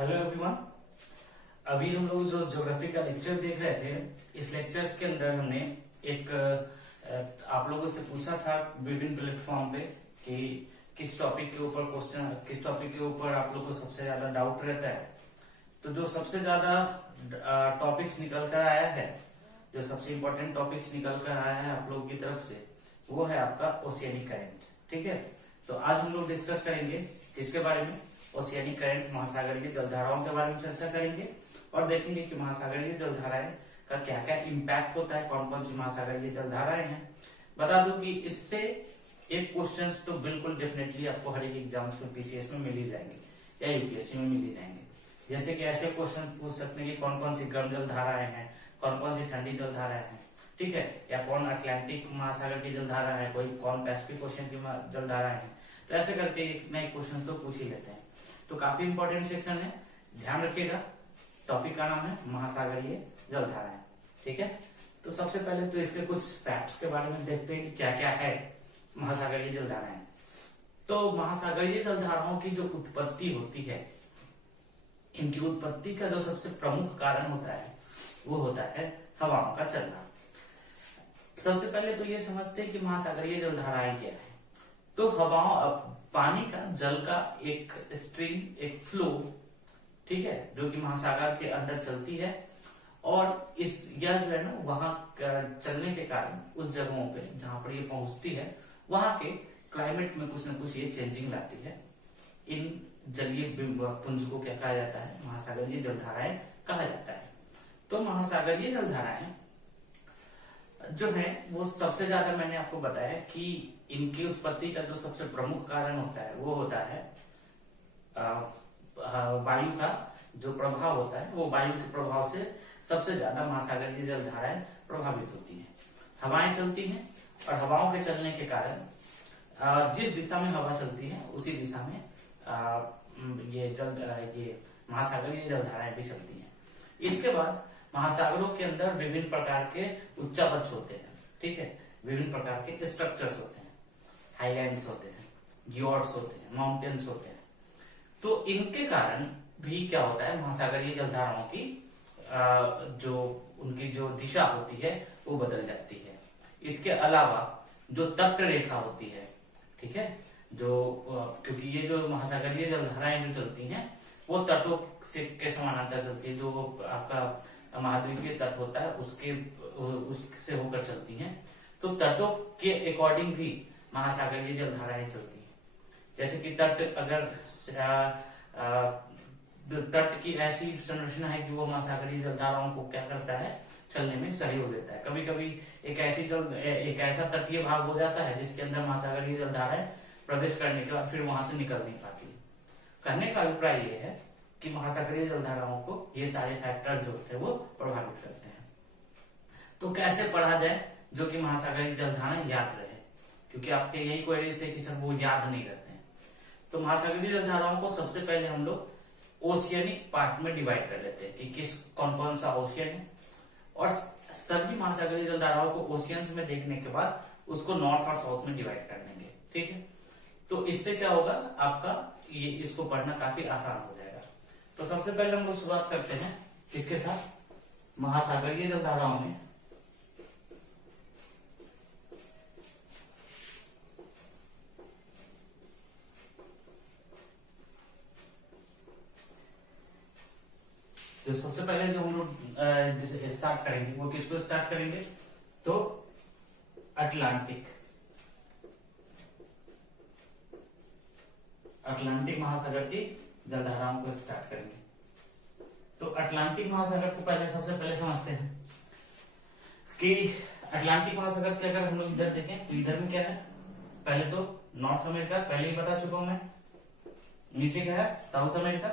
Hello everyone. अभी हम लोग जो ज्योग्राफी का लेक्चर देख रहे थे, इस लेक्चर्स के अंदर हमने एक आप लोगों से पूछा था विभिन्न प्लेटफॉर्म पे कि किस टॉपिक के ऊपर क्वेश्चन, किस टॉपिक के ऊपर आप लोग को सबसे ज्यादा डाउट रहता है। तो जो सबसे ज्यादा टॉपिक्स निकल कर आया है, जो सबसे इम्पोर्टेंट टॉपिक्स निकल कर आया है आप लोगों की तरफ से, वो है आपका ओशियनिक करंट। ठीक है, तो आज हम लोग डिस्कस करेंगे किसके बारे में, ओशियनिक करंट, महासागरीय जलधाराओं के बारे में चर्चा करेंगे और देखेंगे कि महासागरीय जलधाराएं का क्या क्या इम्पैक्ट होता है, कौन कौन सी महासागरीय जलधाराएं हैं। बता दूं कि इससे एक क्वेश्चंस तो बिल्कुल डेफिनेटली आपको हर एक एग्जाम्स में, पीसीएस में मिल ही जाएंगे या यूपीएससी में मिल ही जाएंगे। जैसे कि ऐसे क्वेश्चन पूछ सकते हैं कि कौन कौन सी गर्म जलधाराएं हैं, कौन कौन सी ठंडी जलधाराएं हैं, ठीक है, या कौन अटलांटिक महासागर की जलधारा है, कोई कौन पैसिफिक ओशन की जलधारा है। तो ऐसे करके एक नए क्वेश्चन तो पूछ ही लेते हैं। तो काफी इंपॉर्टेंट सेक्शन है, ध्यान रखिएगा। टॉपिक का नाम है महासागरीय जलधाराएं। ठीक है, तो सबसे पहले तो इसके कुछ फैक्ट्स के बारे में देखते हैं कि क्या क्या है महासागरीय जलधाराएं। तो महासागरीय जलधाराओं की जो उत्पत्ति होती है, इनकी उत्पत्ति का जो सबसे प्रमुख कारण होता है वो होता है हवाओं का चलना। सबसे पहले तो ये समझते हैं कि महासागरीय जलधाराएं क्या है। तो हवाओं, पानी का, जल का एक स्ट्रीम, एक फ्लो, ठीक है, जो कि महासागर के अंदर चलती है और यह जो है ना, वहां चलने के कारण उस जगहों पे जहां पर ये पहुंचती है, वहां के क्लाइमेट में कुछ न कुछ ये चेंजिंग लाती है। इन जलीय पुंज को क्या कहा जाता है, महासागरीय जलधाराएं कहा जाता है। तो महासागरीय जलधाराएं जो है वो सबसे ज्यादा, मैंने आपको बताया कि इनकी उत्पत्ति का जो सबसे प्रमुख कारण होता है वो होता है वायु का जो प्रभाव होता है। वो वायु के प्रभाव से सबसे ज्यादा महासागरीय जलधाराएं प्रभावित होती हैं। हवाएं चलती हैं और हवाओं के चलने के कारण जिस दिशा में हवा चलती है उसी दिशा में ये महासागरीय जलधाराएं भी चलती हैं। इसके बाद महासागरों के अंदर विभिन्न प्रकार के उच्चावच होते हैं, ठीक है, विभिन्न प्रकार के स्ट्रक्चर्स होते हैं, हाईलैंड्स होते हैं, ग्योर्ड्स होते हैं, माउंटेन्स होते हैं। तो इनके कारण भी क्या होता है, महासागरीय जलधाराओं की जो उनकी जो दिशा होती है वो बदल जाती है। इसके अलावा जो तट रेखा होती है, ठीक है, जो क्योंकि ये जो महासागरीय जलधाराएं जो चलती हैं वो तटों से के समानांतर चलती है। जो आपका महाद्वीपीय तट होता है उससे होकर चलती हैं। तो तटों के अकॉर्डिंग भी महासागरीय जलधाराएं चलती हैं। जैसे कि तट, अगर तट की ऐसी संरचना है कि वो महासागरीय जलधाराओं को क्या करता है, चलने में सहयोग देता है। कभी कभी एक ऐसा तटीय भाग हो जाता है जिसके अंदर महासागरीय जलधाराएं प्रवेश करने के बाद फिर वहां से निकल नहीं पाती। कहने का अभिप्राय ये है कि महासागरीय जलधाराओं को ये सारे फैक्टर्स जो होते हैं वो प्रभावित करते हैं। तो कैसे पढ़ा जाए जो कि महासागरीय जलधाराएं याद रहे, क्योंकि आपके यही क्वेरीज थे कि सर वो याद नहीं रहते हैं। तो महासागरीय जलधाराओं को सबसे पहले हम लोग ओशियनिक पार्ट में डिवाइड कर लेते हैं कि कौन कौन सा ओशियन है, और सभी महासागरीय जलधाराओं को ओशियंस में देखने के बाद उसको नॉर्थ और साउथ में डिवाइड कर देंगे। ठीक है, तो इससे क्या होगा, आपका ये इसको पढ़ना काफी आसान हो जाएगा। तो सबसे पहले हम लोग शुरुआत करते हैं किसके साथ, महासागरीय जलधाराओं में जो सबसे पहले जो हम लोग स्टार्ट करेंगे वो किसको स्टार्ट करेंगे, तो अटलांटिक महासागर की जलधाराओं को स्टार्ट करेंगे। तो अटलांटिक महासागर को सबसे पहले समझते हैं कि अटलांटिक महासागर के अगर हम लोग इधर देखें तो इधर में क्या है, पहले तो नॉर्थ अमेरिका, पहले ही बता चुका हूं मैं। नीचे क्या है, साउथ अमेरिका,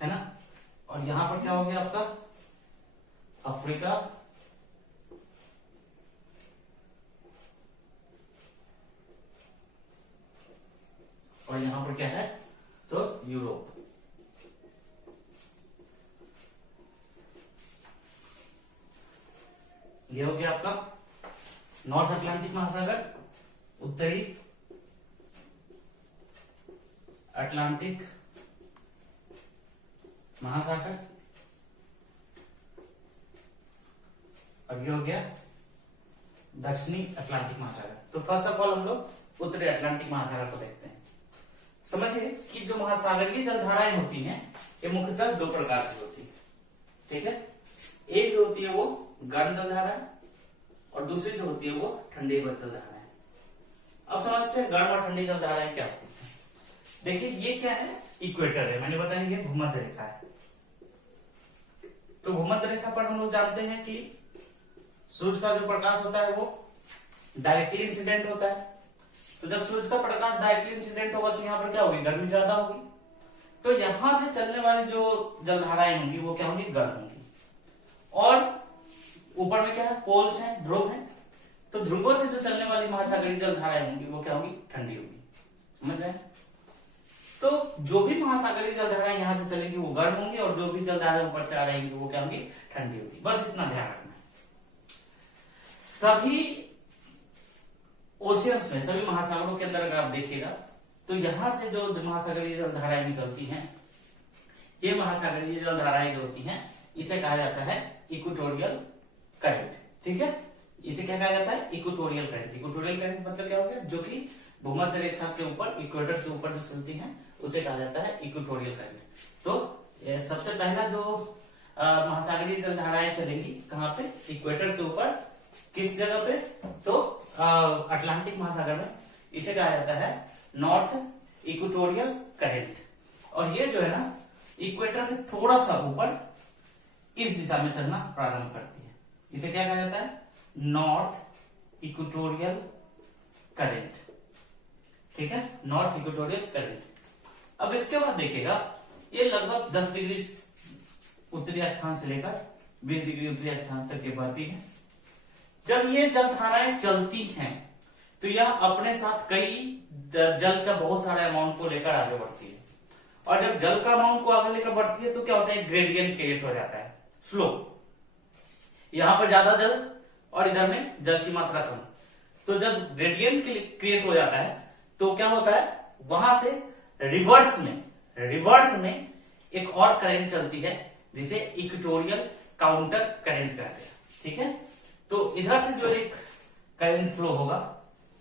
है ना, और यहां पर क्या हो गया आपका अफ्रीका, और यहां पर क्या है, तो यूरोप। ये हो गया आपका नॉर्थ अटलांटिक महासागर, उत्तरी अटलांटिक महासागर, और ये हो गया दक्षिणी अटलांटिक महासागर। तो फर्स्ट ऑफ ऑल हम लोग उत्तरी अटलांटिक महासागर को देखते हैं। समझिए कि जो महासागरीय जलधाराएं होती हैं ये मुख्यतः दो प्रकार की होती है, ठीक है। एक जो होती है वो गर्म जलधारा और दूसरी जो होती है वो ठंडी जलधारा है। अब समझते हैं गर्म और ठंडी जलधाराएं क्या होती है। देखिए ये क्या है, इक्वेटर है, मैंने बताया ये भूमध्य रेखा है। तो भूमध्य रेखा पर हम लोग जानते हैं कि सूर्य का जो प्रकाश होता है वो डायरेक्टली इंसिडेंट होता है। तो जब सूर्य का प्रकाश डायरेक्टली इंसिडेंट होगा तो यहाँ पर क्या होगी, गर्मी ज्यादा होगी। तो यहां से चलने वाली जो जलधाराएं होंगी वो क्या होंगी, गर्म होंगी। और ऊपर में क्या है, पोल्स हैं, ध्रुव हैं। तो ध्रुवों से जो चलने वाली महासागरीय जलधाराएं होंगी वो क्या होंगी, ठंडी होगी। समझ रहे हैं। तो जो भी महासागरीय जलधाराएं यहां से चलेंगी वो गर्म होंगी और जो भी जलधाराएं ऊपर से आ रहेंगी वो क्या होंगी, ठंडी होगी। बस इतना ध्यान रखना है। सभी ओशियंस में, सभी महासागरों के अंदर अगर आप देखिएगा तो यहां से जो महासागरीय जलधाराएं निकलती हैं, ये महासागरीय जलधाराएं जो होती हैं इसे कहा जाता है इक्वेटोरियल करंट, ठीक है। इसे क्या कहा जाता है, इक्वेटोरियल करंट। इक्वेटोरियल करंट मतलब क्या हो गया, जो कि भूमध्य रेखा के ऊपर, इक्वेटर के ऊपर जो चलती हैं उसे कहा जाता है इक्वेटोरियल करंट। तो सबसे पहला जो महासागरीय जलधाराएं चलेंगी कहाँ पे, इक्वेटर के ऊपर। किस जगह पे, तो अटलांटिक महासागर में। इसे कहा जाता है नॉर्थ इक्वेटोरियल करंट। और ये जो है ना इक्वेटर से थोड़ा सा ऊपर इस दिशा में चलना प्रारंभ करती है। इसे क्या कहा जाता है, नॉर्थ इक्वेटोरियल करंट, ठीक है, नॉर्थ इक्वेटोरियल करंट। अब इसके बाद देखिएगा ये लगभग 10 डिग्री उत्तरी अक्षांश से लेकर 20 डिग्री उत्तरी अक्षांश तक ये बढ़ती है। जब ये जलधाराएं चलती हैं तो यह अपने साथ कई जल का बहुत सारे अमाउंट को लेकर आगे बढ़ती है। और जब जल का अमाउंट को आगे लेकर बढ़ती है तो क्या होता है, ग्रेडियंट क्रिएट हो जाता है, स्लोप। यहां पर ज्यादा जल और इधर में जल की मात्रा कम। तो जब ग्रेडियंट क्रिएट हो जाता है तो क्या होता है, वहां से रिवर्स में एक और करंट चलती है जिसे इक्वेटोरियल काउंटर करंट कहते हैं, ठीक है। तो इधर से जो एक करंट फ्लो होगा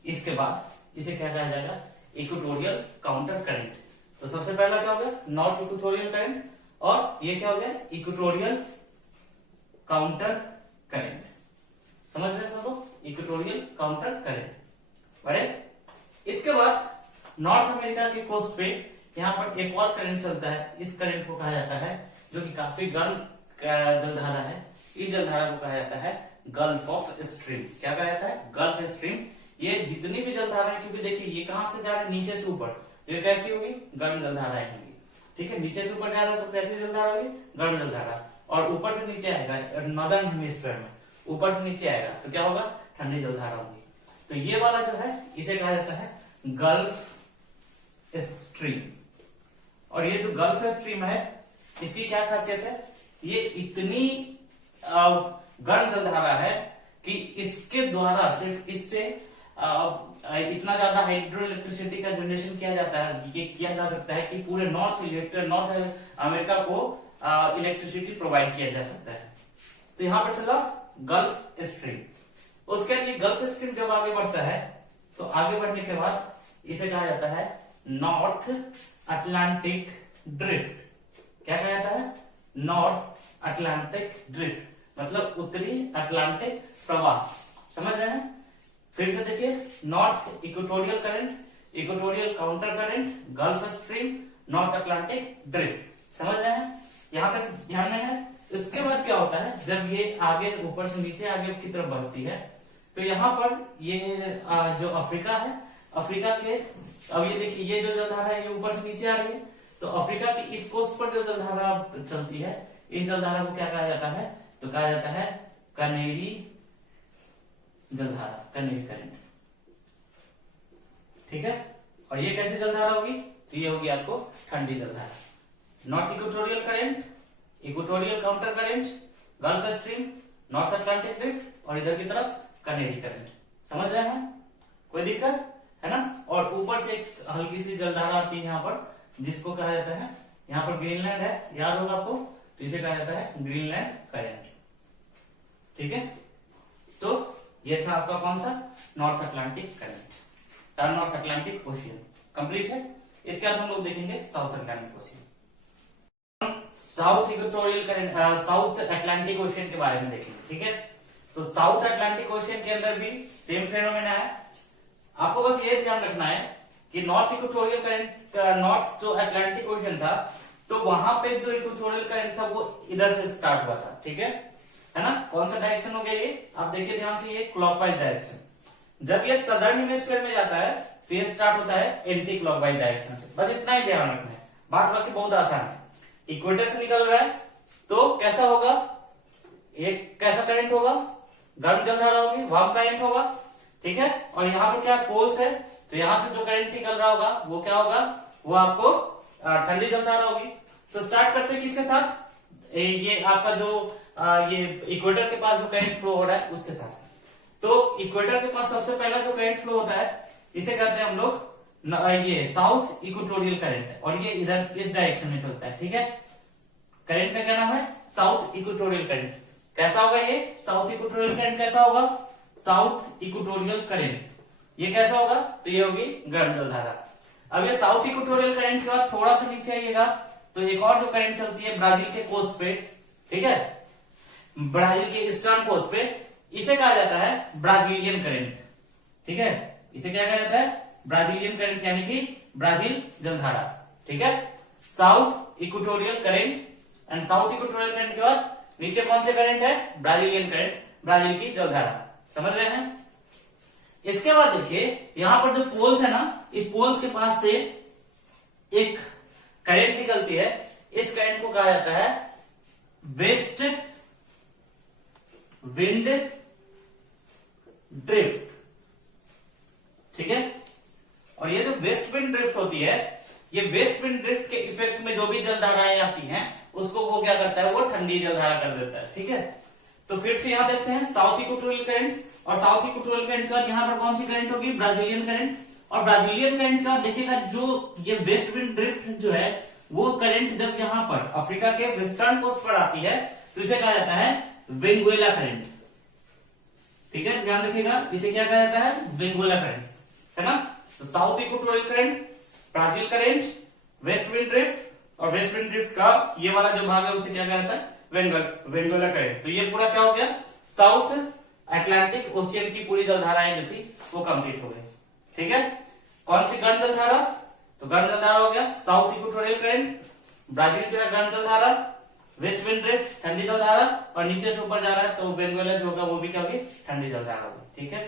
इसके बाद इसे क्या कहा जाएगा, इक्वेटोरियल काउंटर करंट। तो सबसे पहला क्या हो गया, नॉर्थ इक्वेटोरियल करंट, और ये क्या हो गया, इक्वेटोरियल काउंटर करंट। समझ रहे सब लोग, इक्वेटोरियल काउंटर करंट। बड़े इसके बाद नॉर्थ अमेरिका के कोस्ट पे यहाँ पर एक और करंट चलता है। इस करंट को कहा जाता है, जो कि काफी गर्म जलधारा है, इस जलधारा को कहा जाता है गल्फ ऑफ स्ट्रीम। क्या कहा जाता है, गल्फ स्ट्रीम। ये जितनी भी जलधाराएं, क्योंकि देखिए ये कहां से जा रहा है, नीचे से ऊपर, तो ये कैसी होगी, गर्म जलधाराएं होंगी, ठीक है। नीचे से ऊपर जा रहा है तो कैसी जलधारा होगी, गर्म जलधारा। और ऊपर से नीचे आएगा, नॉर्दर्न हेमिस्फीयर में ऊपर से नीचे आएगा तो क्या होगा, ठंडी जलधारा होगी। तो ये वाला जो है इसे कहा जाता है गल्फ स्ट्रीम। और ये जो गल्फ स्ट्रीम है इसकी क्या खासियत है, ये इतनी गर्म जलधारा है कि इसके द्वारा, सिर्फ इससे इतना ज्यादा हाइड्रो इलेक्ट्रिसिटी का जनरेशन किया जाता है, ये किया जा सकता है कि पूरे नॉर्थ अमेरिका को इलेक्ट्रिसिटी प्रोवाइड किया जा सकता है। तो यहां पर चला गल्फ स्ट्रीम। उसके लिए गल्फ स्ट्रीम जब आगे बढ़ता है तो आगे बढ़ने के बाद इसे कहा जाता है नॉर्थ अटलांटिक ड्रिफ्ट। क्या कहा जाता है, नॉर्थ अटलांटिक ड्रिफ्ट, मतलब उत्तरी अटलांटिक प्रवाह। समझ रहे हैं। फिर से देखिए, north equatorial current, equatorial counter current, gulf stream, north Atlantic drift. समझ रहे हैं, यहां तक ध्यान में है। इसके बाद क्या होता है, जब ये आगे ऊपर से नीचे आगे की तरफ बढ़ती है तो यहाँ पर ये जो अफ्रीका है, अफ्रीका के, अब ये देखिए ये जो जलधारा है ये ऊपर से नीचे आ रही है, तो अफ्रीका की इस कोस्ट पर जो जलधारा चलती है, इस जलधारा को क्या कहा जाता है, तो कहा जाता है कनेरी जलधारा, कनेरी करंट, ठीक है। और ये कैसी जलधारा होगी, तो ये होगी आपको ठंडी जलधारा। North equatorial current, equatorial counter current, gulf stream, north Atlantic drift, और इधर की तरफ कनेरी करंट। समझ रहे हैं, कोई दिक्कत है ना। और ऊपर से एक हल्की सी जलधारा आती है यहाँ पर, जिसको कहा जाता है, यहाँ पर ग्रीनलैंड है, याद होगा आपको, तो इसे कहा जाता है ग्रीनलैंड करेंट। ठीक है, तो ये था आपका कौन सा, north Atlantic current, north Atlantic ocean complete है। इसके बाद हम लोग देखेंगे south Atlantic ocean. South equatorial current, south Atlantic ocean के बारे में देखेंगे। ठीक है, तो साउथ अटलांटिक ओशियन के अंदर भी सेम फेनोमेना है। आपको बस ये ध्यान रखना है कि नॉर्थ इक्वेटोरियल करंट, नॉर्थ जो अटलांटिक ओशियन था, तो वहां पे जो इक्वेटोरियल करंट था वो इधर से स्टार्ट हुआ था। ठीक है ना, कौन सा डायरेक्शन हो गया ये, आप देखिए ध्यान से, ये क्लॉकवाइज डायरेक्शन। जब ये सदर्न हेमिस्फीयर में जाता है तो ये स्टार्ट होता है एंटी क्लॉकवाइज डायरेक्शन से। बस इतना ही ध्यान रखना है, बात बाकी बहुत आसान है। इक्वेटर से निकल रहा है तो कैसा होगा, एक कैसा करंट होगा, गर्म जलधारा होगी, वार्म करंट होगा। ठीक है, और यहाँ पर क्या पोल्स है, तो यहां से जो करंट निकल रहा होगा वो क्या होगा, वो आपको ठंडी जलधारा होगी। तो स्टार्ट करते हैं किसके साथ, ये आपका जो ये इक्वेटर के पास जो करंट फ्लो हो रहा है उसके साथ। तो इक्वेटर के पास सबसे पहला जो करंट फ्लो होता है इसे कहते हैं हम लोग ये साउथ इक्वेटोरियल करंट है, और ये इधर इस डायरेक्शन में चलता है। ठीक है, करंट का क्या नाम है, साउथ इक्वेटोरियल करंट। कैसा होगा ये साउथ इक्वेटोरियल करंट, कैसा होगा, साउथ इक्वेटोरियल करंट, ये कैसा होगा, तो ये होगी गर्म जलधारा। अब ये साउथ इक्वेटोरियल करंट के बाद थोड़ा सा नीचे आइएगा तो एक और जो करंट चलती है ब्राजील के कोस्ट पे। ठीक है, ब्राजील के ईस्टर्न कोस्ट पे, इसे कहा जाता है ब्राजीलियन करंट। ठीक है, इसे क्या कहा जाता है, ब्राजीलियन करंट, यानी कि ब्राजील जलधारा। ठीक है, south equatorial current, and south equatorial current के बाद नीचे कौन से करंट है, ब्राजीलियन करंट, ब्राजील की जलधारा। समझ रहे हैं। इसके बाद देखिए यहां पर जो पोल्स है ना, इस पोल्स के पास से एक करंट निकलती है। इस करंट को कहा जाता है वेस्ट विंड ड्रिफ्ट। ठीक है, और ये जो वेस्ट विंड ड्रिफ्ट होती है, ये वेस्ट विंड ड्रिफ्ट के इफेक्ट में जो भी जलधाराएं आती हैं उसको वो क्या करता है, वो ठंडी जलधारा कर देता है। ठीक है, तो फिर से यहां देखते हैं साउथ इक्वेटोरियल करंट, और साउथ इक्वेटोरियल करंट का यहाँ पर कौन सी करंट होगी, ब्राजीलियन करंट। और ब्राजीलियन करंट का देखिएगा जो ये वेस्ट विंड ड्रिफ्ट जो है वो करंट जब यहाँ पर अफ्रीका के वेस्टर्न कोस्ट पर आती है तो इसे कहा जाता है वेनेजुएला करंट। ठीक है, ध्यान रखिएगा, इसे क्या कहा जाता है, वेनेजुएला करंट, है ना। तो south equatorial current, Brazil current, west wind drift, और वेस्ट विंड ड्रिफ्ट का ये वाला जो भाग है उसे क्या कहा जाता है, वेनेजुएला करंट। तो ये पूरा क्या हो गया, साउथ अटलांटिक ओशियन की पूरी जलधाराएं जो थी वो कंप्लीट हो गई। ठीक है, कौन सी गर्म जलधारा, तो गर्म जलधारा हो गया साउथ इक्वेटोरियल करंट, ब्राजील जो है गर्म जलधारा, वेस्ट विंड ड्रिफ्ट ठंडी जलधारा, और नीचे से ऊपर जा रहा है तो वेनेजुएला जो होगा वो भी क्या होगी, ठंडी जलधारा होगी। ठीक है।